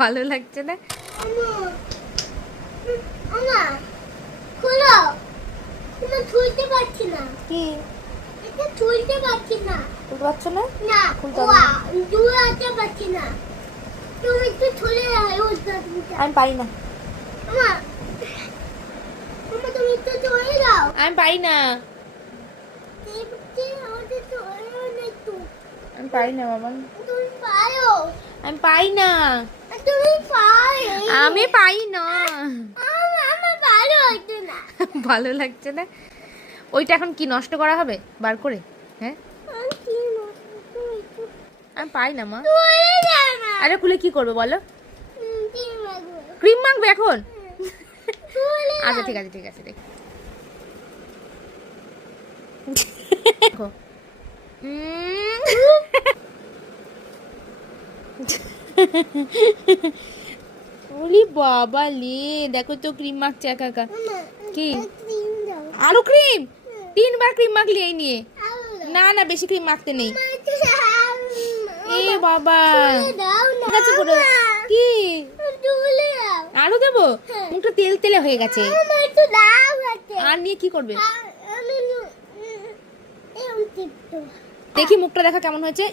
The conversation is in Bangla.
ভালো লাগছে না? খুলো, তুমি তুলতে পারছি না। কি এটা তুলতে পারছি না। খুলতে পারছো না? না, খুলতে হবে না। দুলাতে পারছি না। তুমি একটু তুলে দাও ওটা। আমি পারি না। আমা, তুমি একটু তুলে দাও। আমি পারি না। আমাদের তুলে না একটু। আমি পারি না বাবা। তুমি পারো। আমি পারি না। তুমি পারো। আমি পারি না। আমার ভালো হতো না। ভালো লাগছে না? ওইটা এখন কি নষ্ট করা হবে বার করে? হ্যাঁ, আমি পারি না মা। তুলে দাও না। আরে খুলে কি করবে বলো? কি মাগো? ক্রিম মাখবে এখন? তুলে আচ্ছা ঠিক আছে, ঠিক আছে, দেখো। ওরে বাবা লে, দেখো তো ক্রিম মাখছে একা একা। কি আরো ক্রিম? 3 বার ক্রিম মাখলি এই নিয়ে? না না, বেশি ক্রিম মাখতে নেই। এ বাবা, ঠিক আছে করে। কি আরো দেবো? মুখটা তেল তেলে হয়ে গেছে। আর নিয়ে কি করবে? দেখি মুখটা দেখা কেমন হয়েছে।